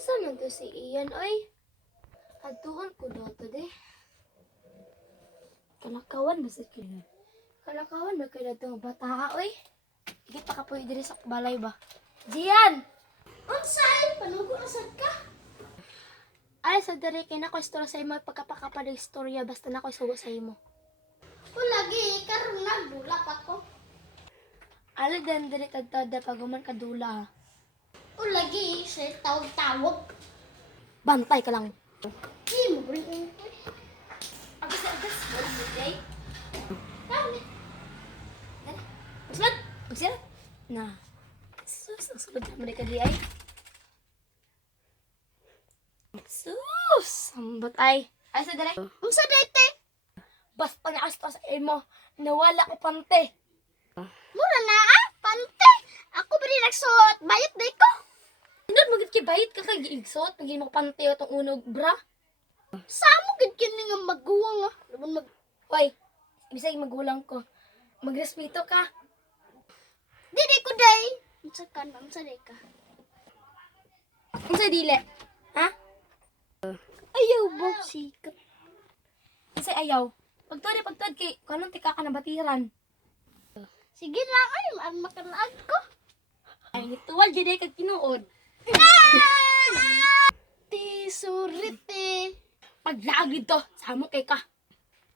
Asa man to si Ian, oy? Adtuon ko daw to, de. Kalakawan ba sa kanya? Kalakawan ba kayo na bata, oy? Higit pa ka po diri sa balay ba? Jian! Unsay? Panugo na sad ka? Ay, sa diri kay na ko istorya sa imo pagkapakapad ng istorya basta na ko isugo sa imo. Lagi karon nagdula pa ko. Ala dan diri tadtada paguman kadula. Lagi sa tawag-tawag. Bantay ka lang. Di mo bring ko. Agas, birthday. Kami. Magsulat! Magsulat! Na. Sus, ang sulod naman ka di ay. Sus! Sambot ay. Ay, sa dali. Unsa dayte? Basta na asta sa imo. Nawala ko pante. Mura na pante. Ako ba rin nagsuot? Bayot day ko. Hindi magit kibayit ka kay giigsot. Pag mo pante o itong unog, bra. Samo gid kini nga magguwang ah. Laban mag Hoy, bisag magulang ko. Magrespeto ka. Dili ko day. Unsa ka nang sa day ka? Unsa dili? Ha? Ayaw ba sikat? Unsay ayaw? Pagtuod kay kanang tika ka na batiran. Sige lang ay makalaag ko. Ay, nituwal jud kag tinuod. Ti surite. Paglaag dito, samo kay ka.